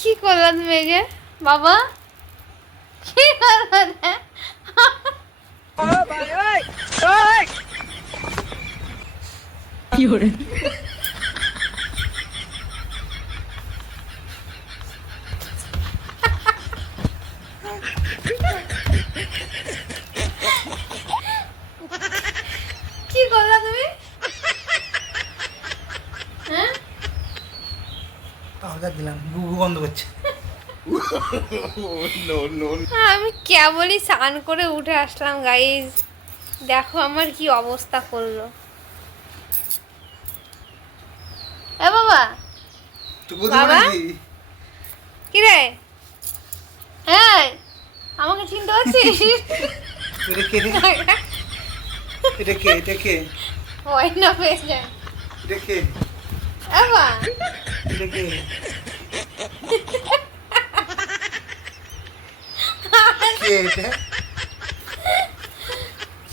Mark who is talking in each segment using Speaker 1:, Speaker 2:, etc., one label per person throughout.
Speaker 1: কি করলাম মেঘে বাবা কি করলাম কি
Speaker 2: পাউডার দিলাম গুগু বন্ধ করছে।
Speaker 1: আমি কেবলই স্নান করে উঠে আসলাম গাইজ দেখো আমার কি অবস্থা করল। এ বাবা! বাবা? কি রে হ্যাঁ আমাকে চিনতে পারছিস?
Speaker 2: এটা কে? এটা কে? এটা কে?
Speaker 1: না পেয়ে যায়।
Speaker 2: এটা কে?
Speaker 1: এবা
Speaker 2: এটা কে কে এটা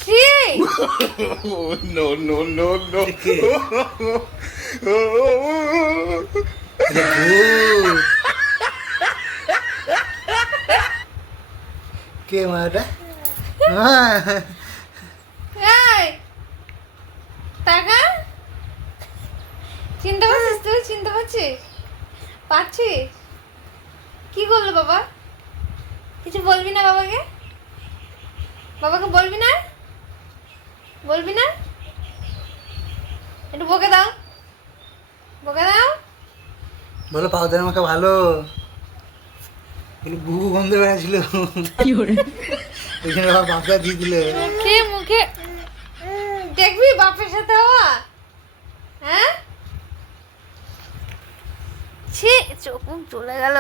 Speaker 1: ছি
Speaker 3: no, no, no, no.
Speaker 2: এটা কে এটা ভূত। কে মা এটা হ্যাঁ।
Speaker 1: এই টাকা চিনতে পারছিস তুই চিনতে পারছিস পারছিস কি করল বাবা? কিছু বলবি না বাবাকে? বাবাকে বলবি না? বলবি না? একটু বকে দাও। বকে দাও।
Speaker 2: বলো পাউডার আমাকে ভালো। কিন্তু গুগু গন্ধ বেড়াছিল ওই জন্য আবার বাপরা দিয়ে দিল।
Speaker 1: মুখে মুখে। দেখবি বাপের সাথে হওয়া হ্যাঁ ছি চোখ চলে গেল।